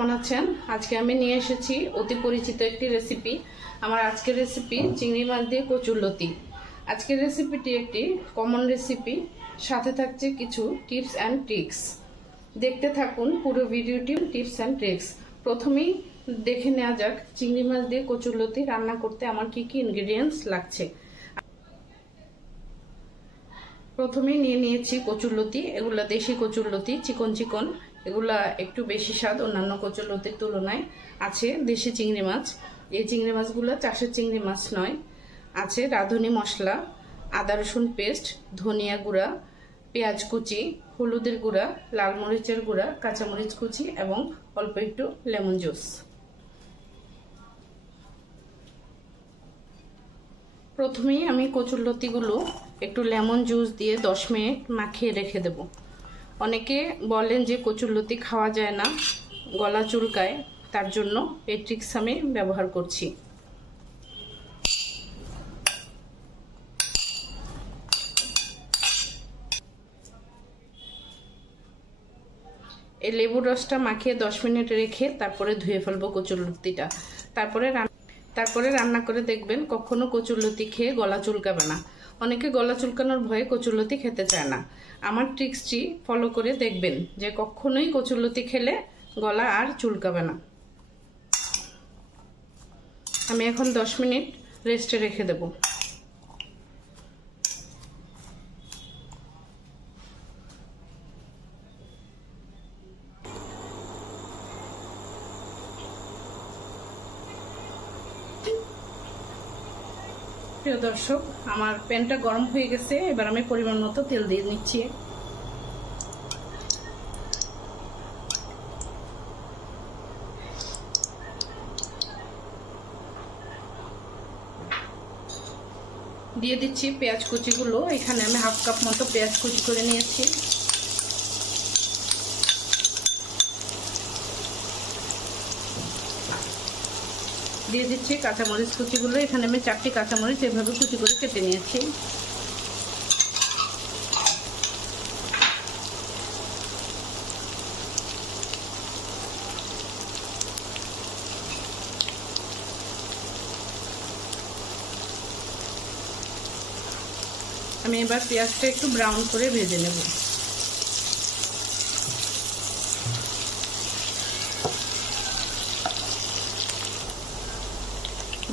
কেমন আছেন? আজকে আমি নিয়ে এসেছি অতি পরিচিত একটি রেসিপি। আমার আজকের রেসিপি চিংড়ি মাছ দিয়ে কচুরলতি। আজকের রেসিপিটি একটি কমন রেসিপি, সাথে থাকছে কিছু টিপস অ্যান্ড ট্রিক্স। দেখতে থাকুন পুরো ভিডিওটি টিপস অ্যান্ড ট্রিক্স। প্রথমেই দেখে নেওয়া যাক চিংড়ি মাছ দিয়ে কচুরলতি রান্না করতে আমার কি কি ইনগ্রেডিয়েন্টস লাগছে। প্রথমেই নিয়ে নিয়েছি কচুরলতি। এগুলা দেশি কচুরলতি, চিকন চিকন। এগুলা একটু বেশি স্বাদ অন্যান্য কচুরলতির তুলনায়। আছে দেশি চিংড়ি মাছ। এই চিংড়ি মাছগুলো চাষের চিংড়ি মাছ নয়। আছে রাঁধুনি মশলা, আদা রসুন পেস্ট, ধনিয়া গুঁড়া, পেঁয়াজ কুচি, হলুদের গুঁড়া, লাল মরিচের গুঁড়া, কাঁচামরিচ কুচি এবং অল্প একটু লেমন জুস। প্রথমেই আমি কচুরলতিগুলো একটু লেমন জুস দিয়ে 10 মিনিট মাখিয়ে রেখে দেব। অনেকে বলেন যে কচুরলতি খাওয়া যায় না, গলা চুলকায়, তার জন্য এই ট্রিক্স আমি ব্যবহার করছি। এই লেবুর রসটা মাখিয়ে 10 মিনিট রেখে তারপরে ধুয়ে ফেলবো কচুরলতিটা। তারপরে রান্না করে দেখবেন কখনো কচুরলতি খেয়ে গলা চুলকাবে না। অনেকে গলা চুলকানোর ভয়ে কচুরলতি খেতে চায় না। আমার ট্রিক্সটি ফলো করে দেখবেন যে কখনোই কচুরলতি খেলে গলা আর চুলকাবে না। আমি এখন 10 মিনিট রেস্টে রেখে দেব। প্রিয় দর্শক, আমার প্যানটা গরম হয়ে গেছে। এবার আমি পরিমাণ মতো তেল দিয়ে নিচ্ছি। দিয়ে দিচ্ছি পেঁয়াজ কুচিগুলো। এখানে আমি হাফ কাপ মতো পেঁয়াজ কুচি করে নিয়েছি। দিয়ে দিচ্ছি কাঁচামরিচ কুচিগুলো। এখানে আমি 4টি কাঁচামরিচ এভাবে কুচি করে কেটে নিয়েছি। আমি এবার পেঁয়াজটা একটু ব্রাউন করে ভেজে নেব।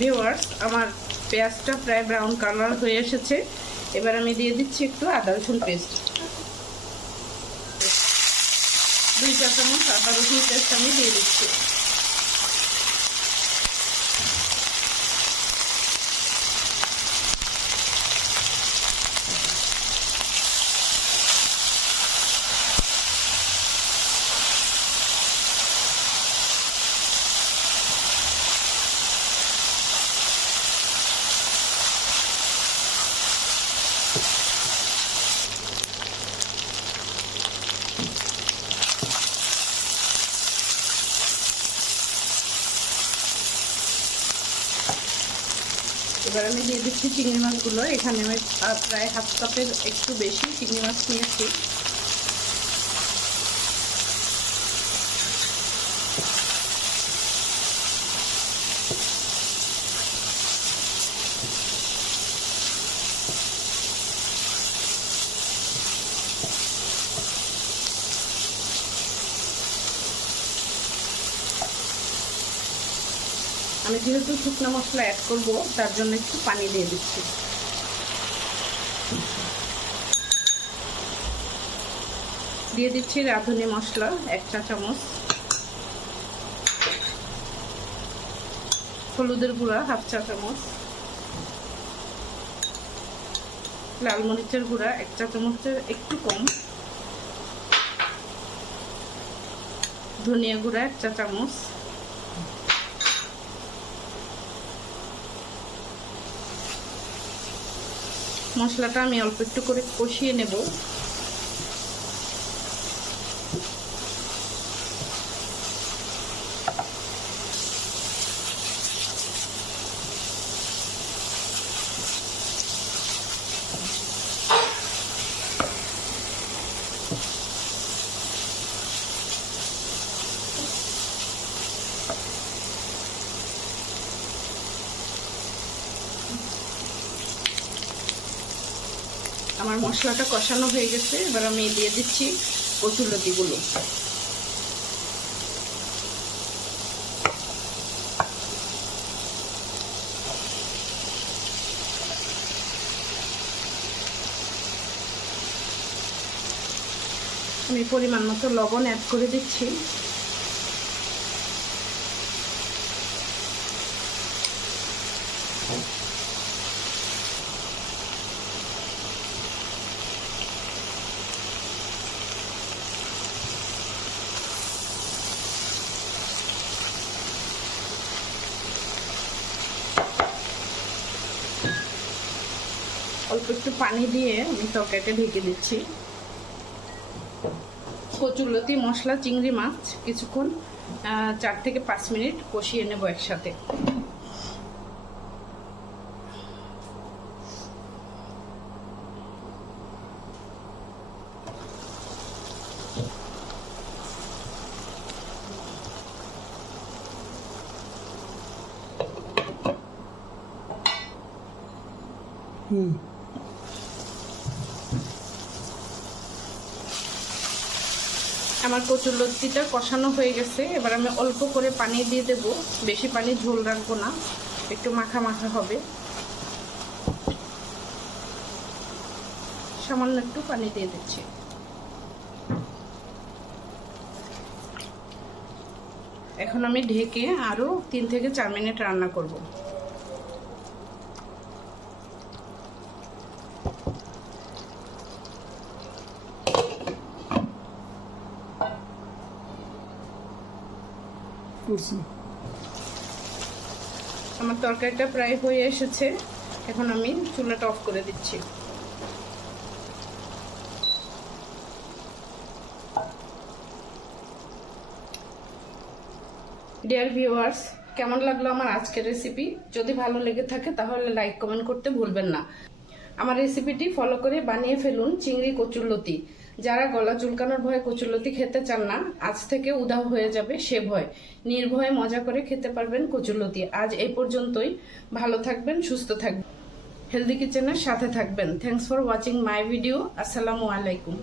ভিউয়ার্স, আমার পেঁয়াজটা প্রায় ব্রাউন কালার হয়ে এসেছে। এবার আমি দিয়ে দিচ্ছি একটু আদা রসুন পেস্ট। 2 চা চামচ আদা রসুন পেস্ট আমি দিয়ে দিচ্ছি। এবার আমি দিয়ে দিচ্ছি চিংড়ি মাছগুলো। এখানে আমি প্রায় হাফ কাপের একটু বেশি চিংড়ি মাছ নিয়েছি। আমি যেহেতু শুকনো মশলা অ্যাড করব, তার জন্য একটু পানি দিয়ে দিচ্ছি। দিয়ে দিচ্ছি রাঁধুনি মশলা 1 চা চামচ, হলুদের গুঁড়া হাফ চা চামচ, লাল মরিচের গুঁড়া 1 চা চামচের একটু কম, ধনিয়া গুঁড়া 1 চা চামচ, মশলাটা আমি অল্প একটু করে কষিয়ে নেব। আমার মশলাটা কষানো হয়ে গেছে, এবার আমি দিয়ে দিচ্ছি কচুরলতিগুলো। আমি পরিমাণ মতো লবণ অ্যাড করে দিচ্ছি। অল্প একটু পানি দিয়ে আমি তরকারিটা ঢেকে দিচ্ছি। কচুরলতি, মশলা, চিংড়ি মাছ কিছুক্ষণ 4 থেকে 5 মিনিট কষিয়ে নেব একসাথে। আমার কচুরলতিটা কষানো হয়ে গেছে, এবার আমি অল্প করে পানি দিয়ে দেব। বেশি পানি ঝোল রাখবো না, একটু মাখা মাখা হবে। সামান্য একটু পানি দিয়ে দিচ্ছি। এখন আমি ঢেকে আরো 3 থেকে 4 মিনিট রান্না করব। আমার তরকারিটা প্রায় হয়ে এসেছে, এখন আমি চুলাটা অফ করে দিচ্ছি। ডিয়ার ভিউয়ার্স, কেমন লাগলো আমার আজকের রেসিপি? যদি ভালো লেগে থাকে তাহলে লাইক কমেন্ট করতে ভুলবেন না। আমার রেসিপিটি ফলো করে বানিয়ে ফেলুন চিংড়ি কচুরলতি। যারা গলা চুলকানোর ভয়ে কচুরলতি খেতে চান না, আজ থেকে উধাও হয়ে যাবে সে ভয়। নির্ভয়ে মজা করে খেতে পারবেন কচুরলতি। আজ এই পর্যন্তই। ভালো থাকবেন, সুস্থ থাকবেন, হেলদি কিচেনের সাথে থাকবেন। Thanks for watching my video. আসসালামু আলাইকুম।